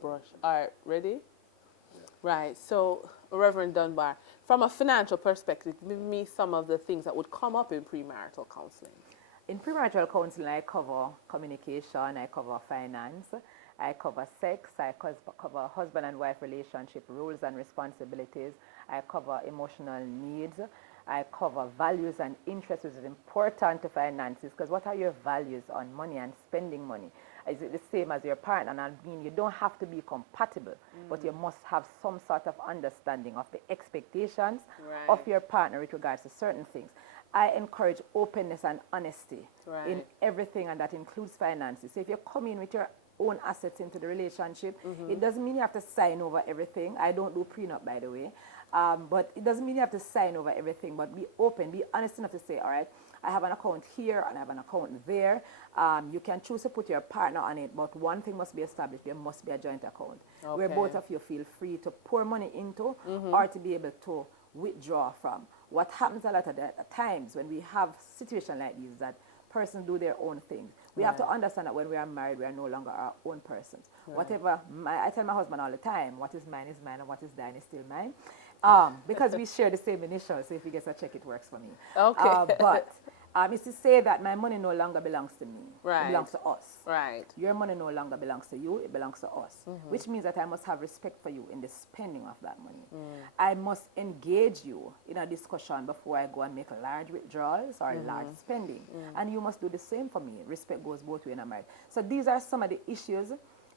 Brush. All right, ready? Right. So, Reverend Dunbar, from a financial perspective, give me some of the things that would come up in premarital counseling. In premarital counseling, I cover communication, I cover finance, I cover sex, I cover husband and wife relationship roles and responsibilities, I cover emotional needs, I cover values and interests, which is important to finances, because what are your values on money and spending money? Is it the same as your partner? And I mean, you don't have to be compatible, but you must have some sort of understanding of the expectations of your partner with regards to certain things. I encourage openness and honesty in everything, and that includes finances. So if you come in with your own assets into the relationship, it doesn't mean you have to sign over everything. I don't do prenup, by the way. But it doesn't mean you have to sign over everything, but be open, be honest enough to say, all right, I have an account here and I have an account there. You can choose to put your partner on it, but one thing must be established: there must be a joint account where both of you feel free to pour money into or to be able to withdraw from. What happens a lot of the times when we have situations like these, that persons do their own things. We have to understand that when we are married, we are no longer our own persons. Whatever, I tell my husband all the time, what is mine, and what is thine is still mine. Because we share the same initials, so if he gets a check, it works for me. Okay. But it's to say that my money no longer belongs to me. Right. It belongs to us. Right. Your money no longer belongs to you, it belongs to us. Which means that I must have respect for you in the spending of that money. I must engage you in a discussion before I go and make large withdrawals or large spending. And you must do the same for me. Respect goes both ways in a marriage. So these are some of the issues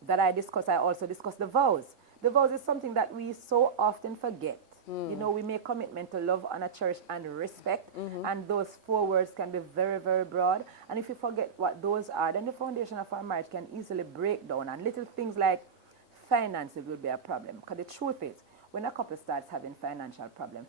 that I discuss. I also discuss the vows. The vows is something that we so often forget. You know, we make commitment to love, honor, cherish, and respect. And those 4 words can be very, very broad. And if you forget what those are, then the foundation of our marriage can easily break down. And little things like finances will be a problem. Because the truth is, when a couple starts having financial problem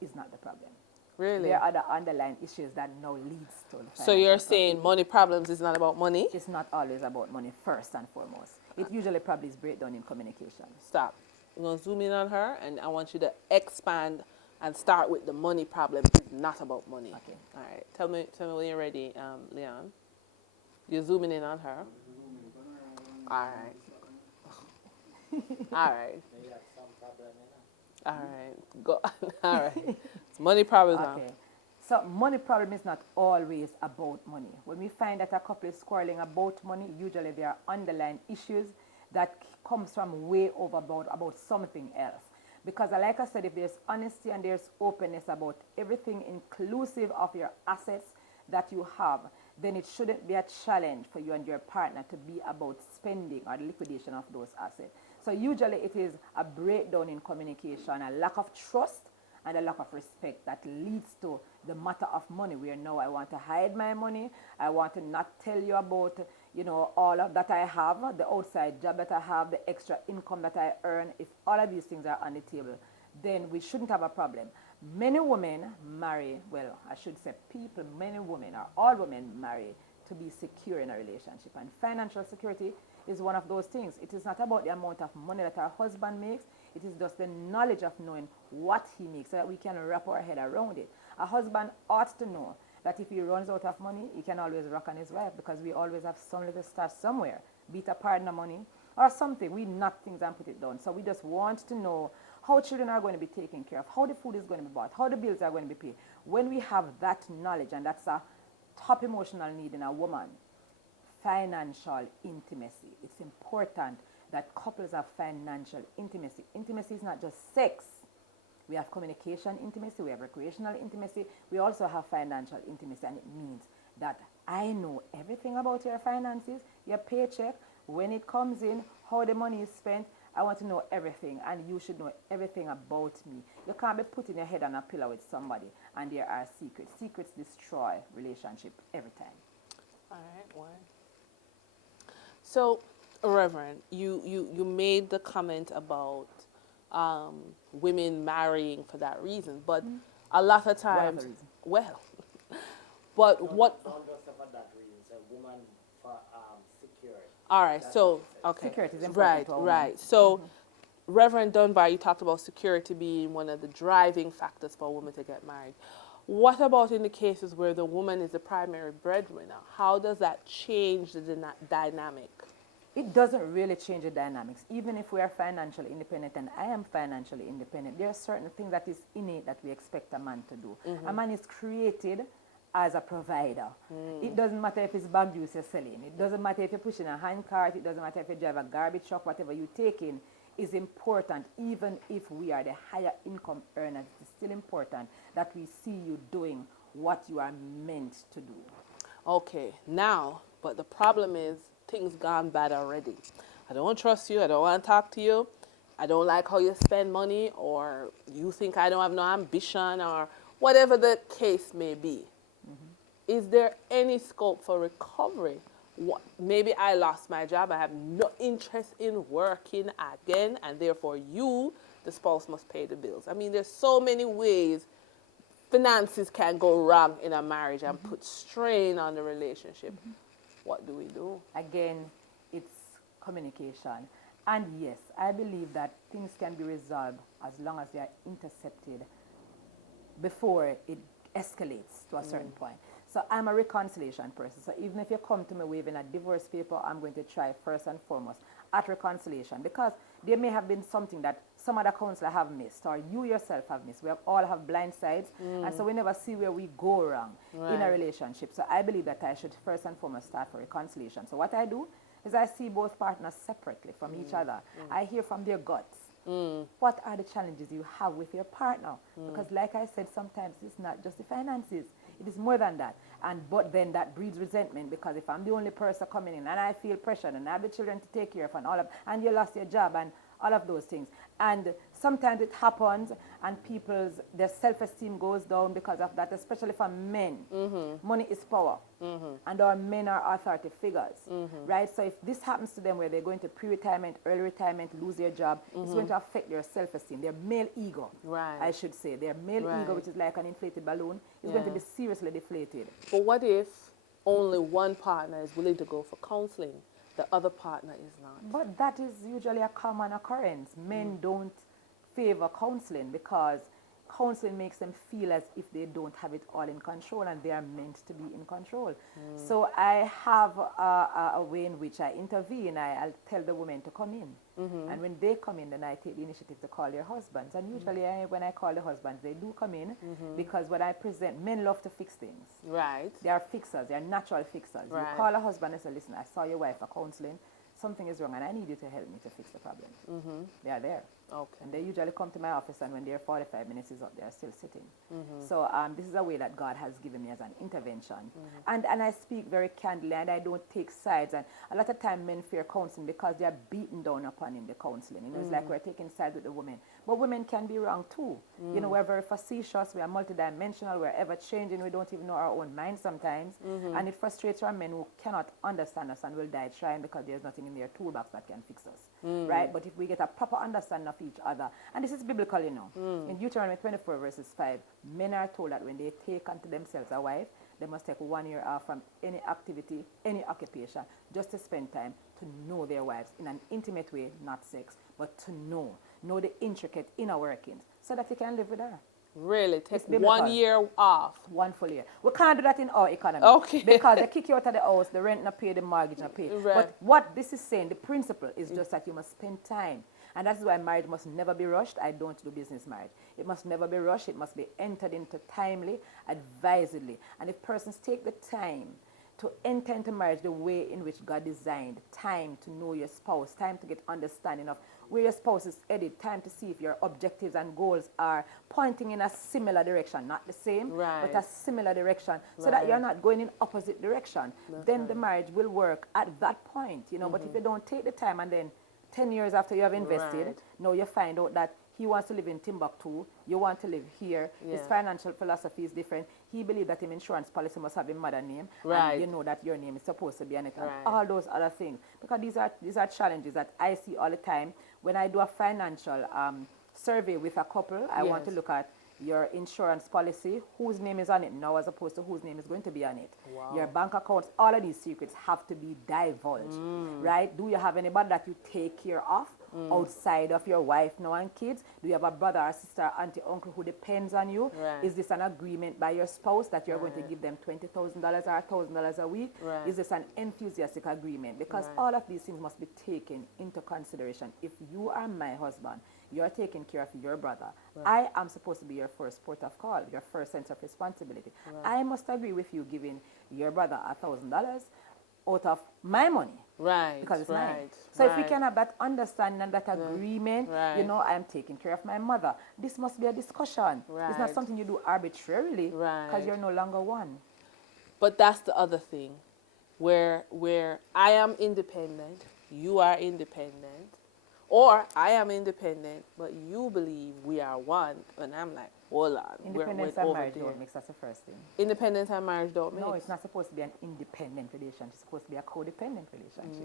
is not the problem. Really? There are the underlying issues that now leads to the So you're saying money problems is not about money? It's not always about money first and foremost. It usually probably is breakdown in communication. Stop. I'm going to zoom in on her, and I want you to expand and start with the money problem. It's not about money. Okay. All right. Tell me when you're ready, Leon. You're zooming in on her. All right. All right. All right. Go. All right. It's money problems now. Okay. So money problem is not always about money. When we find that a couple is quarreling about money, usually there are underlying issues that comes from way overboard about something else. Because like I said, if there's honesty and there's openness about everything inclusive of your assets that you have, then it shouldn't be a challenge for you and your partner to be about spending or the liquidation of those assets. So usually it is a breakdown in communication, a lack of trust, and a lack of respect that leads to the matter of money, where now I want to hide my money, I want to not tell you about, you know, all of that I have, the outside job that I have, the extra income that I earn. If all of these things are on the table, then we shouldn't have a problem. Many women marry, well, I should say people, many women or all women marry to be secure in a relationship, and financial security is one of those things. It is not about the amount of money that our husband makes. It is just the knowledge of knowing what he makes, so that we can wrap our head around it. A husband ought to know that if he runs out of money, he can always rock on his wife, because we always have some little start somewhere, be it a partner money or something. We knock things and put it down. So we just want to know how children are going to be taken care of, how the food is going to be bought, how the bills are going to be paid. When we have that knowledge, and that's a top emotional need in a woman, financial intimacy. It's important that couples have financial intimacy. Intimacy is not just sex. We have communication intimacy, we have recreational intimacy, we also have financial intimacy, and it means that I know everything about your finances, your paycheck, when it comes in, how the money is spent. I want to know everything, and you should know everything about me. You can't be putting your head on a pillow with somebody and there are secrets. Secrets destroy relationship every time. All right, one. So, Reverend, you made the comment about women marrying for that reason, but a lot of times, well, but what? Don't just for that reason. It's a woman for security. All right, so okay, Security is important. Right. So, Reverend Dunbar, you talked about security being one of the driving factors for a woman to get married. What about in the cases where the woman is the primary breadwinner? How does that change the dynamic? It doesn't really change the dynamics. Even if we are financially independent and I am financially independent, there are certain things that is innate that we expect a man to do. A man is created as a provider. It doesn't matter if it's bag juice you're selling. It doesn't matter if you're pushing a hand cart. It doesn't matter if you drive a garbage truck. Whatever you take in is important. Even if we are the higher income earners, it's still important that we see you doing what you are meant to do. Okay, now, but the problem is things gone bad already. I don't trust you. I don't want to talk to you. I don't like how you spend money, or you think I don't have no ambition, or whatever the case may be. Is there any scope for recovery? Maybe I lost my job. I have no interest in working again, and therefore you, the spouse, must pay the bills. I mean, there's so many ways finances can go wrong in a marriage and put strain on the relationship. What do we do? Again, it's communication. And yes, I believe that things can be resolved as long as they are intercepted before it escalates to a certain point. So I'm a reconciliation person. So even if you come to me waving a divorce paper, I'm going to try first and foremost at reconciliation, because there may have been something that some other counselor have missed, or you yourself have missed. We all have blind sides, and so we never see where we go wrong in a relationship. So I believe that I should first and foremost start for reconciliation. So what I do is I see both partners separately from each other. I hear from their guts. What are the challenges you have with your partner? Because like I said, sometimes it's not just the finances. It is more than that. But then that breeds resentment, because if I'm the only person coming in and I feel pressured and I have the children to take care of and you lost your job and all of those things. And sometimes it happens and their self-esteem goes down because of that, especially for men. Money is power. And our men are authority figures, right? So if this happens to them where they're going to pre-retirement, early retirement, lose their job, it's going to affect their self-esteem, their male ego, I should say. Their male ego, which is like an inflated balloon, is going to be seriously deflated. But what if only one partner is willing to go for counseling? The other partner is not. But that is usually a common occurrence. Men don't favor counseling because counseling makes them feel as if they don't have it all in control, and they are meant to be in control. So I have a way in which I intervene. I'll tell the women to come in. And when they come in, then I take the initiative to call their husbands. And usually when I call the husbands, they do come in, because when I present, men love to fix things. Right. They are fixers. They are natural fixers. Right. You call a husband and say, listen, I saw your wife for counseling. Something is wrong, and I need you to help me to fix the problem. They are there. Okay. And they usually come to my office, and when their 45 minutes is up, they are still sitting. So this is a way that God has given me as an intervention. And I speak very candidly, and I don't take sides. And a lot of time men fear counseling because they are beaten down upon in the counseling. You know, it's like we're taking sides with the women. But women can be wrong too. You know, we're very facetious, we are multidimensional, we're ever changing, we don't even know our own mind sometimes. And it frustrates our men who cannot understand us and will die trying, because there's nothing in their toolbox that can fix us. Right? But if we get a proper understanding of each other, and this is biblical, you know. In Deuteronomy 24 verses 5, men are told that when they take unto themselves a wife, they must take 1 year off from any activity, any occupation, just to spend time to know their wives in an intimate way, not sex, but to know the intricate inner workings, so that you can live with her. Really? Take 1 year off? 1 full year. We can't do that in our economy. Okay. Because they kick you out of the house, the rent not pay, the mortgage not pay. Right. But what this is saying, the principle is just that you must spend time. And that's why marriage must never be rushed. I don't do business marriage. It must never be rushed. It must be entered into timely, advisedly. And if persons take the time to enter into marriage the way in which God designed, time to know your spouse, time to get understanding of where your spouse is headed, time to see if your objectives and goals are pointing in a similar direction, not the same, but a similar direction, so that you're not going in opposite direction. Then the marriage will work at that point, you know. But if you don't take the time, and then 10 years after you have invested, now you find out that he wants to live in Timbuktu, you want to live here, his financial philosophy is different, he believes that his insurance policy must have a mother name, and you know that your name is supposed to be on it, and all those other things. Because these are challenges that I see all the time. When I do a financial survey with a couple, I want to look at your insurance policy, whose name is on it now as opposed to whose name is going to be on it. Your bank accounts, all of these secrets have to be divulged, right? Do you have anybody that you take care of outside of your wife now and kids? Do you have a brother or sister, auntie, uncle who depends on you? Right. Is this an agreement by your spouse that you're going to give them $20,000 or $1,000 a week? Right. Is this an enthusiastic agreement? Because Right. all of these things must be taken into consideration. If you are my husband, you're taking care of your brother. I am supposed to be your first port of call, your first sense of responsibility. I must agree with you giving your brother $1,000 out of my money. Right. Because it's mine. Right. So if we right. can have that understanding and that agreement, Right. you know, I am taking care of my mother. This must be a discussion. It's not Right. something you do arbitrarily because Right. you're no longer one. But that's the other thing, where I am independent, you are independent, or I am independent, but you believe we are one, and I'm like, hold on, Independence we're and over marriage there. don't mix. That's the first thing. Independence and marriage don't mix. No, it's not supposed to be an independent relationship. It's supposed to be a codependent relationship.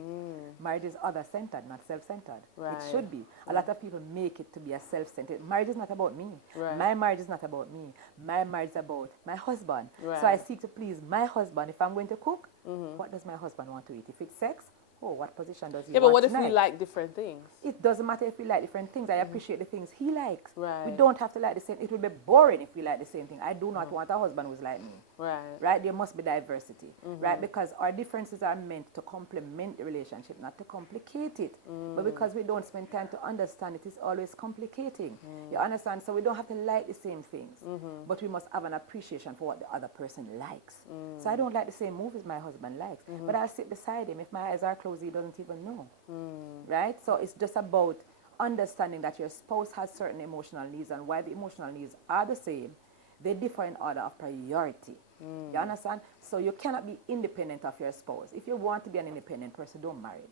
Marriage is other-centered, not self-centered. Right. It should be. A lot of people make it to be a self-centered. Marriage is not about me. Right. My marriage is not about me. My marriage is about my husband. Right. So I seek to please my husband. If I'm going to cook, what does my husband want to eat? If it's sex, what position does he Yeah, want but what if tonight? we like different things? It doesn't matter if we like different things. I appreciate the things he likes. Right. We don't have to like the same. It will be boring if we like the same thing. I do not want a husband who's like me. Right. Right? There must be diversity. Right? Because our differences are meant to complement the relationship, not to complicate it. But because we don't spend time to understand it, it's always complicating. You understand? So we don't have to like the same things. But we must have an appreciation for what the other person likes. So I don't like the same movies my husband likes. But I'll sit beside him. If my eyes are closed, he doesn't even know. Right? So it's just about understanding that your spouse has certain emotional needs, and while the emotional needs are the same, they differ in order of priority. You understand? So you cannot be independent of your spouse. If you want to be an independent person, don't marry.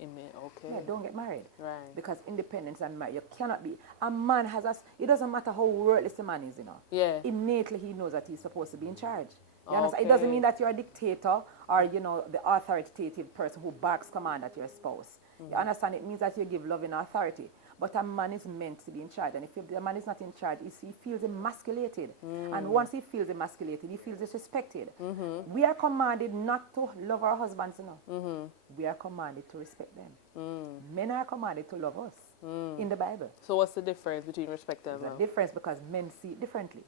Amen. Okay. Yeah, don't get married. Right. Because independence and marriage, you cannot be. A man has us. It doesn't matter how worthless the man is, you know. Yeah. Innately, he knows that he's supposed to be in charge. You understand? It doesn't Okay. mean that you're a dictator or, you know, the authoritative person who barks command at your spouse. You understand? It means that you give love and authority. But a man is meant to be in charge. And if the man is not in charge, he feels emasculated. And once he feels emasculated, he feels disrespected. We are commanded not to love our husbands, you know. We are commanded to respect them. Men are commanded to love us in the Bible. So what's the difference between respect and There's love? a difference because men see it differently.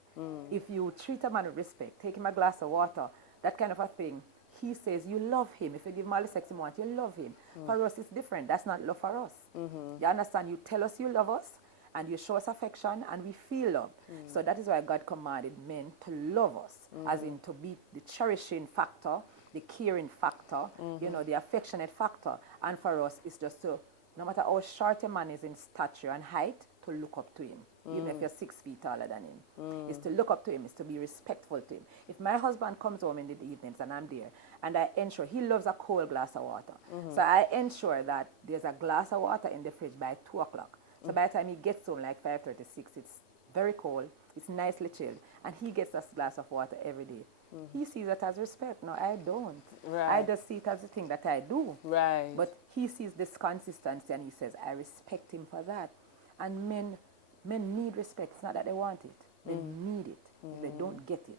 If you treat a man with respect, take him a glass of water, that kind of a thing, he says you love him. If you give him all the sex he wants, you love him. For us, it's different. That's not love for us. You understand? You tell us you love us, and you show us affection, and we feel love. So that is why God commanded men to love us, as in to be the cherishing factor, the caring factor, you know, the affectionate factor. And for us, it's just to, no matter how short a man is in stature and height, to look up to him, even if you're 6 feet taller than him. It's to look up to him, it's to be respectful to him. If my husband comes home in the evenings and I'm there, and I ensure, he loves a cold glass of water. So I ensure that there's a glass of water in the fridge by 2 o'clock. So by the time he gets home, like 5:36, it's very cold, it's nicely chilled, and he gets a glass of water every day. He sees it as respect. No, I don't. Right. I just see it as a thing that I do. Right. But he sees this consistency and he says, I respect him for that. And men need respect. It's not that they want it. They need it. If they don't get it,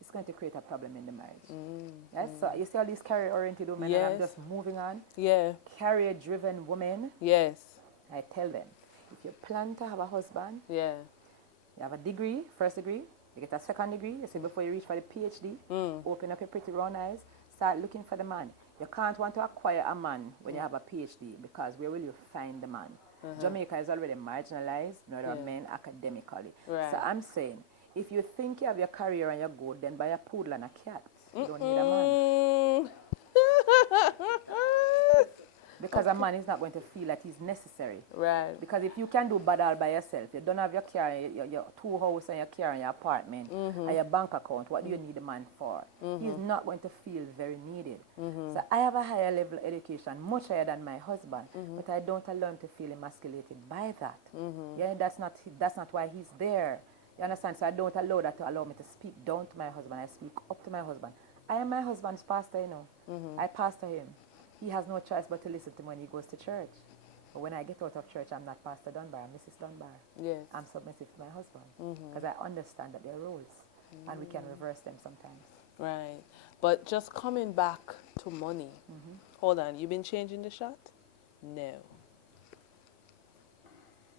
it's going to create a problem in the marriage. Yes? So you see all these career-oriented women, and I'm Yes. just moving on. Yeah. Career-driven women, Yes. I tell them, if you plan to have a husband, Yeah. you have a degree, first degree, you get a second degree, you see before you reach for the PhD, open up your pretty round eyes, start looking for the man. You can't want to acquire a man when you have a PhD, because where will you find the man? Jamaica is already marginalized, there are men academically. Right. So I'm saying, if you think you have your career and you're good, then buy a poodle and a cat. You don't need a man. Because a man is not going to feel that he's necessary. Right. Because if you can do bad all by yourself, you don't have your car, your 2 houses and your car and your apartment and your bank account, what do you need a man for? He's not going to feel very needed. So I have a higher level education, much higher than my husband, but I don't allow him to feel emasculated by that. Yeah, that's not why he's there. You understand? So I don't allow that to allow me to speak down to my husband. I speak up to my husband. I am my husband's pastor, you know. I pastor him. He has no choice but to listen to me when he goes to church. But when I get out of church, I'm not Pastor Dunbar, I'm Mrs. Dunbar. Yes. I'm submissive to my husband because I understand that there are roles and we can reverse them sometimes. Right. But just coming back to money. Hold on. You've been changing the shot? No.